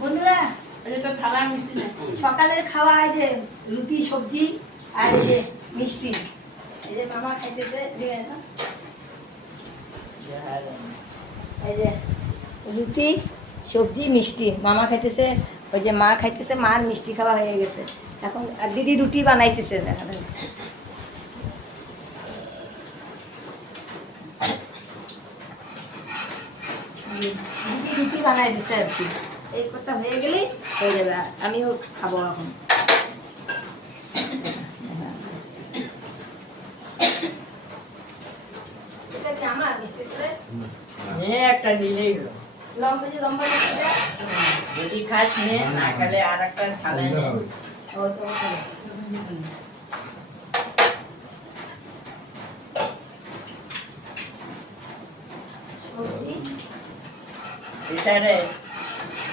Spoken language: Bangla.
বন্ধুরা এটা থালা মিষ্টি না সকালের খাওয়া এই যে রুটি সবজি আর এই যে মিষ্টি এই যে মামা খাইতেছে এই যে রুটি সবজি মিষ্টি মামা খাইতেছে ওই যে মা খাইতেছে মার মিষ্টি খাওয়া হয়ে গেছে এখন আর দিদি রুটি বানাইতেছে দেখা দিদি রুটি বানাই দিচ্ছে আর কি এই কথা হয়ে গেলেই হয়ে যাবে আমিও খাবো এখন এটা কি আমার মিষ্টি ছেলে একটা দিলেই হলো লম্বা যে লম্বা মিষ্টিটা যদি খাস নে না খেলে আর একটা থালায় নে ও তো খাবে। সবজি এটারে